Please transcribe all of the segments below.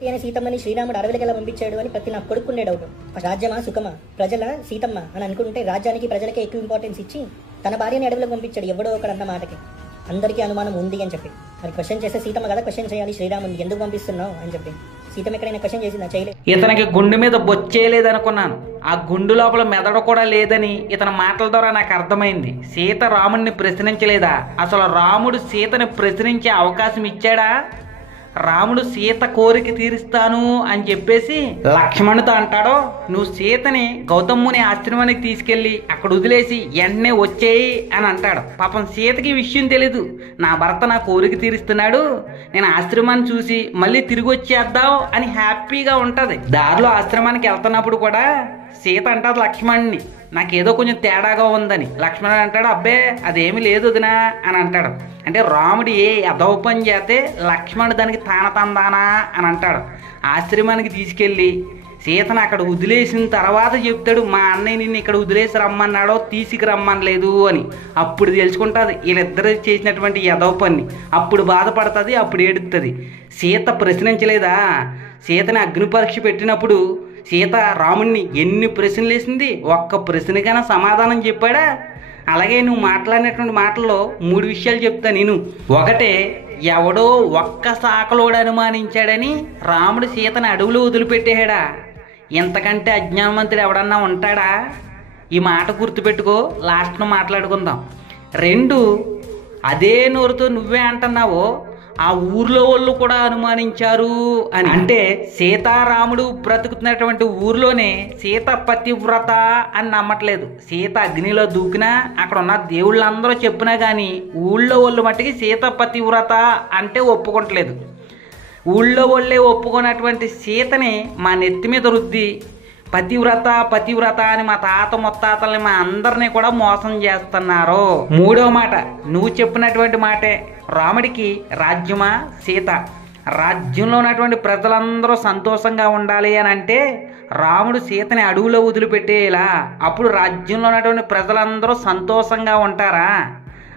అయిన సీతమ్మని శ్రీరాముడు అడవికి ఎలా పంపించాడు అని ప్రతి నా కొడుకునే డౌట్. రాజ్యమా సుఖమా ప్రజల సీతమ్మ అని అనుకుంటే రాజ్యానికి ప్రజలకే ఎక్కువ ఇంపార్టెన్స్ ఇచ్చి తన భార్యని అడవిలో పంపించాడు ఎవడో ఒకడన్న మాటకి. అందరికీ అనుమానం ఉంది అని చెప్పి మరి క్వశ్చన్ చేస్తే సీతమ్మ కదా క్వశ్చన్ చేయాలి, శ్రీరాముని ఎందుకు పంపిస్తున్నావు అని చెప్పి. సీతమ్మ ఎక్కడైనా క్వశ్చన్ చేసిందా? చేయలేదు. ఇతనికి గుండె మీద బొచ్చేయలేదనుకున్నాను, ఆ గుండు లోపల మెదడు కూడా లేదని ఇతని మాటల ద్వారా నాకు అర్థమైంది. సీత రాముడిని ప్రశ్నించలేదా? అసలు రాముడు సీతని ప్రశ్నించే అవకాశం ఇచ్చాడా? రాముడు సీత కోరిక తీరుస్తాను అని చెప్పేసి లక్ష్మణుతో అంటాడో, నువ్వు సీతని గౌతముని ఆశ్రమానికి తీసుకెళ్ళి అక్కడ వదిలేసి వెంటనే వచ్చేయి అని అంటాడు. పాపం సీతకి ఈ విషయం తెలీదు, నా భర్త నా కోరిక తీరుస్తున్నాడు, నేను ఆశ్రమాన్ని చూసి మళ్ళీ తిరిగి వచ్చేద్దాం అని హ్యాపీగా ఉంటది. దారిలో ఆశ్రమానికి వెళ్తున్నప్పుడు కూడా సీత అంటారు లక్ష్మణుని, నాకేదో కొంచెం తేడాగా ఉందని. లక్ష్మణుడు అంటాడు, అబ్బే అదేమి లేదు వదినా అని అంటాడు. అంటే రాముడు ఏ అదవ పని చేస్తే లక్ష్మణుడు దానికి తానతందానా అని అంటాడు. ఆశ్రమానికి తీసుకెళ్ళి సీతను అక్కడ వదిలేసిన తర్వాత చెప్తాడు, మా అన్నయ్య నిన్ను ఇక్కడ వదిలేసి రమ్మన్నాడో తీసుకురమ్మనలేదు అని. అప్పుడు తెలుసుకుంటుంది వీళ్ళిద్దరు చేసినటువంటి ఎదవ పని. అప్పుడు బాధపడుతుంది, అప్పుడు ఏడుస్తుంది. సీత ప్రశ్నించలేదా? సీతని అగ్ని పరీక్ష పెట్టినప్పుడు సీత రాముడిని ఎన్ని ప్రశ్నలు వేసింది, ఒక్క ప్రశ్నకైనా సమాధానం చెప్పాడా? అలాగే నువ్వు మాట్లాడినటువంటి మాటల్లో 3 విషయాలు చెప్తా నేను. ఒకటే, ఎవడో ఒక్క శాఖలోడు అనుమానించాడని రాముడు సీతను అడవులు వదిలిపెట్టేడా? ఇంతకంటే అజ్ఞానవంతుడు ఎవడన్నా ఉంటాడా? ఈ మాట గుర్తుపెట్టుకో, లాస్ట్ను మాట్లాడుకుందాం. 2, అదే నోరుతో నువ్వే అంటున్నావో ఆ ఊర్లో వాళ్ళు కూడా అనుమానించారు అని. అంటే సీతారాముడు బ్రతుకుతున్నటువంటి ఊర్లోనే సీత పతివ్రత అని నమ్మట్లేదు. సీత అగ్నిలో దూకినా అక్కడ ఉన్న దేవుళ్ళందరూ చెప్పినా కానీ ఊళ్ళో వాళ్ళు మట్టికి సీత పతివ్రత అంటే ఒప్పుకోవట్లేదు. ఊళ్ళో వాళ్ళే ఒప్పుకున్నటువంటి సీతని మా నెత్తి మీద రుద్ది పతివ్రత పతివ్రత అని మా తాత ముత్తాతల్ని మా అందరినీ కూడా మోసం చేస్తున్నారు. 3వ మాట నువ్వు చెప్పినటువంటి మాటే, రాముడికి రాజ్యమా సీత? రాజ్యంలో ఉన్నటువంటి ప్రజలందరూ సంతోషంగా ఉండాలి అని అంటే రాముడు సీతని అడవులో వదిలిపెట్టేలా, అప్పుడు రాజ్యంలో ఉన్నటువంటి ప్రజలందరూ సంతోషంగా ఉంటారా?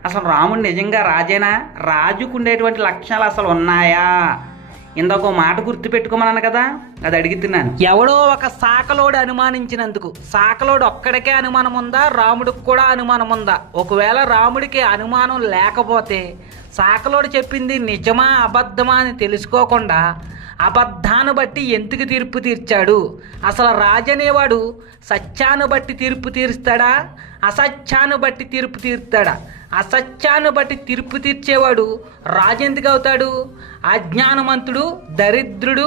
అసలు రాముడు నిజంగా రాజేనా? రాజుకు ఉండేటువంటి లక్షణాలు అసలు ఉన్నాయా? ఇందాక మాట గుర్తు పెట్టుకోమన్నాను కదా, అది అడుగుతున్నాను. ఎవడో ఒక శాఖలోడు అనుమానించినందుకు శాఖలోడు ఒక్కడికే అనుమానం ఉందా? రాముడికి కూడా అనుమానం ఉందా? ఒకవేళ రాముడికి అనుమానం లేకపోతే శాఖలోడు చెప్పింది నిజమా అబద్ధమా అని తెలుసుకోకుండా అబద్ధాన్ని బట్టి ఎందుకు తీర్పు తీర్చాడు? అసలు రాజు అనేవాడు సత్యాన్ని బట్టి తీర్పు తీరుస్తాడా, అసత్యాన్ని బట్టి తీర్పు తీరుస్తాడా? అసత్యాన్ని బట్టి తీర్పు తీర్చేవాడు రాజు ఎందుకు అవుతాడు? అజ్ఞానవంతుడు, దరిద్రుడు,